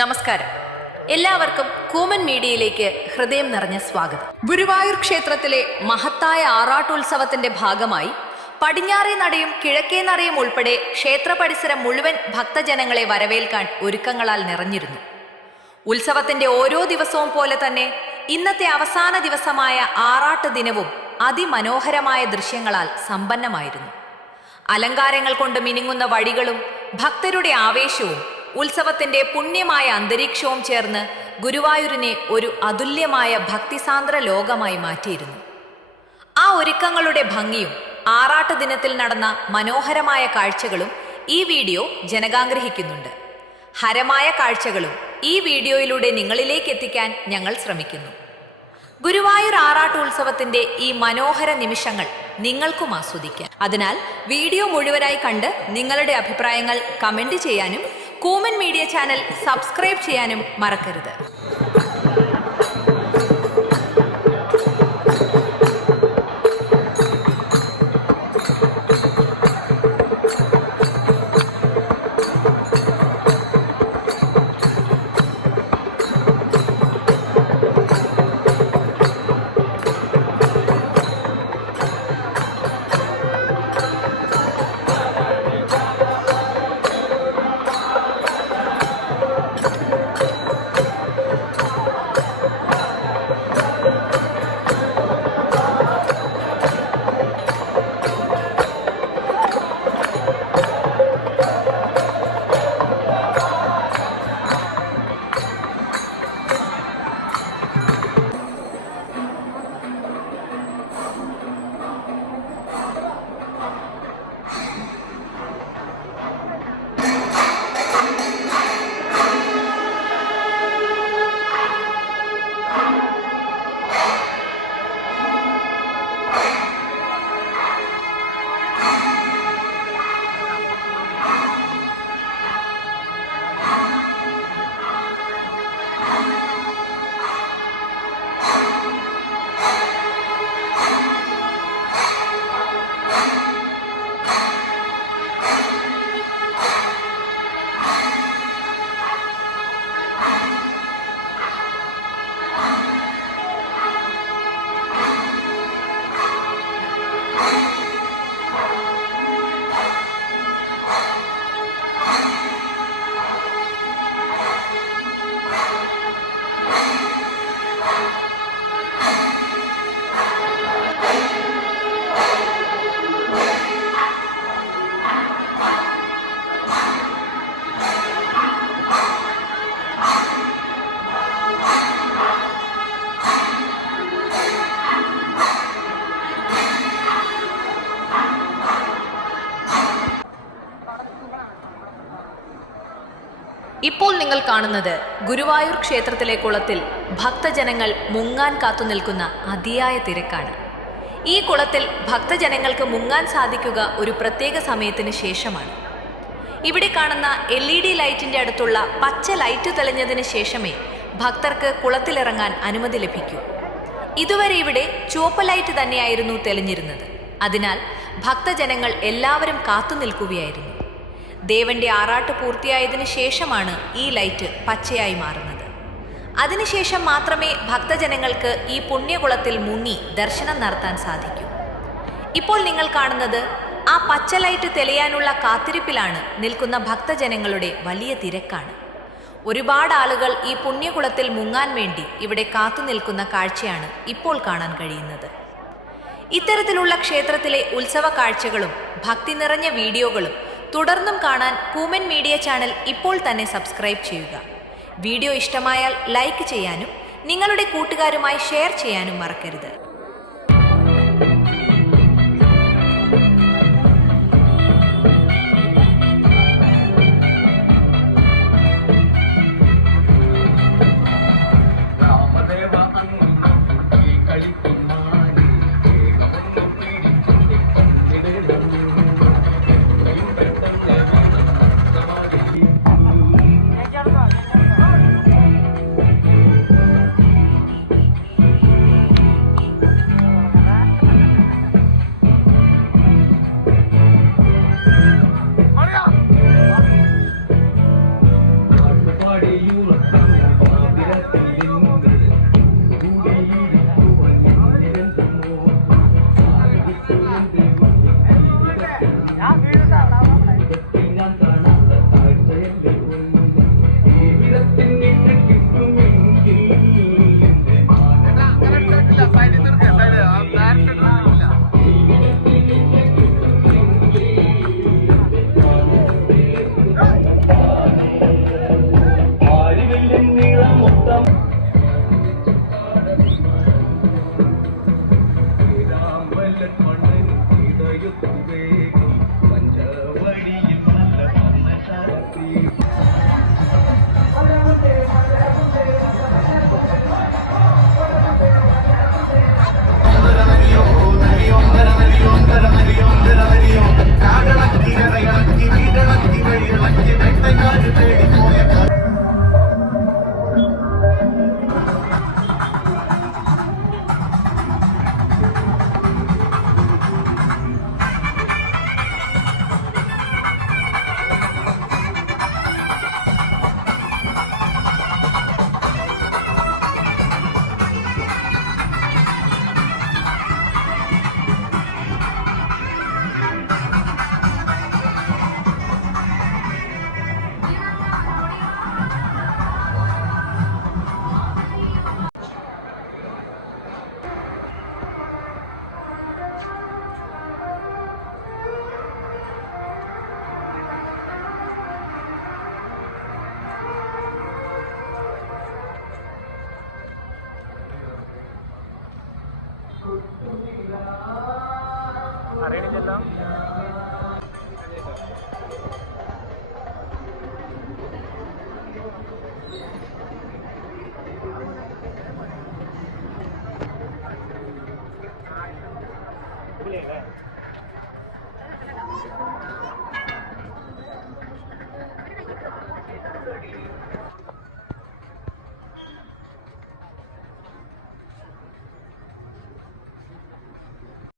നമസ്കാരം. എല്ലാവർക്കും കൂമൻ മീഡിയയിലേക്ക് ഹൃദയം നിറഞ്ഞ സ്വാഗതം. ഗുരുവായൂർ ക്ഷേത്രത്തിലെ മഹത്തായ ആറാട്ടുത്സവത്തിന്റെ ഭാഗമായി പടിഞ്ഞാറേ നടയും കിഴക്കേ നടയും ഉൾപ്പെടെ ക്ഷേത്ര പരിസരം മുഴുവൻ ഭക്തജനങ്ങളെ വരവേൽക്കാൻ ഒരുക്കങ്ങളാൽ നിറഞ്ഞിരുന്നു. ഉത്സവത്തിന്റെ ഓരോ ദിവസവും പോലെ തന്നെ ഇന്നത്തെ അവസാന ദിവസമായ ആറാട്ട് ദിനവും അതിമനോഹരമായ ദൃശ്യങ്ങളാൽ സമ്പന്നമായിരുന്നു. അലങ്കാരങ്ങൾ കൊണ്ട് മിനുങ്ങുന്ന വഴികളും ഭക്തരുടെ ആവേശവും ഉത്സവത്തിന്റെ പുണ്യമായ അന്തരീക്ഷവും ചേർന്ന് ഗുരുവായൂരിനെ ഒരു അതുല്യമായ ഭക്തിസാന്ദ്ര ലോകമായി മാറ്റിയിരുന്നു. ആ ഒരുക്കങ്ങളുടെ ഭംഗിയും ആറാട്ട് ദിനത്തിൽ നടന്ന മനോഹരമായ കാഴ്ചകളും ഈ വീഡിയോ ജനകാംഗ്രഹിക്കുന്നുണ്ട്. ഹരമായ കാഴ്ചകളും ഈ വീഡിയോയിലൂടെ നിങ്ങളിലേക്ക് എത്തിക്കാൻ ഞങ്ങൾ ശ്രമിക്കുന്നു. ഗുരുവായൂർ ആറാട്ട് ഉത്സവത്തിന്റെ ഈ മനോഹര നിമിഷങ്ങൾ നിങ്ങൾക്കും ആസ്വദിക്കാം. അതിനാൽ വീഡിയോ മുഴുവനായി കണ്ട് നിങ്ങളുടെ അഭിപ്രായങ്ങൾ കമന്റ് ചെയ്യാനും കൂമൻ മീഡിയ ചാനൽ സബ്സ്ക്രൈബ് ചെയ്യാനും മറക്കരുത്. ഇപ്പോൾ നിങ്ങൾ കാണുന്നത് ഗുരുവായൂർ ക്ഷേത്രത്തിലെ കുളത്തിൽ ഭക്തജനങ്ങൾ മുങ്ങാൻ കാത്തുനിൽക്കുന്ന അതിയായ തിരക്കാണ്. ഈ കുളത്തിൽ ഭക്തജനങ്ങൾക്ക് മുങ്ങാൻ സാധിക്കുക ഒരു പ്രത്യേക സമയത്തിന് ശേഷമാണ്. ഇവിടെ കാണുന്ന LED ലൈറ്റിന്റെ അടുത്തുള്ള പച്ച ലൈറ്റ് തെളിഞ്ഞതിന് ശേഷമേ ഭക്തർക്ക് കുളത്തിലിറങ്ങാൻ അനുമതി ലഭിക്കൂ. ഇതുവരെ ഇവിടെ ചുവപ്പ് ലൈറ്റ് തന്നെയായിരുന്നു തെളിഞ്ഞിരുന്നത്. അതിനാൽ ഭക്തജനങ്ങൾ എല്ലാവരും കാത്തുനിൽക്കുകയായിരുന്നു. ദേവന്റെ ആറാട്ട് പൂർത്തിയായതിനു ശേഷമാണ് ഈ ലൈറ്റ് പച്ചയായി മാറുന്നത്. അതിനുശേഷം മാത്രമേ ഭക്തജനങ്ങൾക്ക് ഈ പുണ്യകുളത്തിൽ മുങ്ങി ദർശനം നടത്താൻ സാധിക്കൂ. ഇപ്പോൾ നിങ്ങൾ കാണുന്നത് ആ പച്ച ലൈറ്റ് തെളിയാനുള്ള കാത്തിരിപ്പിലാണ് നിൽക്കുന്ന ഭക്തജനങ്ങളുടെ വലിയ തിരക്കാണ്. ഒരുപാട് ആളുകൾ ഈ പുണ്യകുളത്തിൽ മുങ്ങാൻ വേണ്ടി ഇവിടെ കാത്തുനിൽക്കുന്ന കാഴ്ചയാണ് ഇപ്പോൾ കാണാൻ കഴിയുന്നത്. ഇത്തരത്തിലുള്ള ക്ഷേത്രത്തിലെ ഉത്സവ കാഴ്ചകളും ഭക്തി നിറഞ്ഞ വീഡിയോകളും തുടർന്നും കാണാൻ കൂമൻ മീഡിയ ചാനൽ ഇപ്പോൾ തന്നെ സബ്സ്ക്രൈബ് ചെയ്യുക. വീഡിയോ ഇഷ്ടമായാൽ ലൈക്ക് ചെയ്യാനും നിങ്ങളുടെ കൂട്ടുകാരുമായി ഷെയർ ചെയ്യാനും മറക്കരുത്. രാമദേവ അങ്ങ് കളിക്കുമാരി അറിയണില്ലല്ലോ.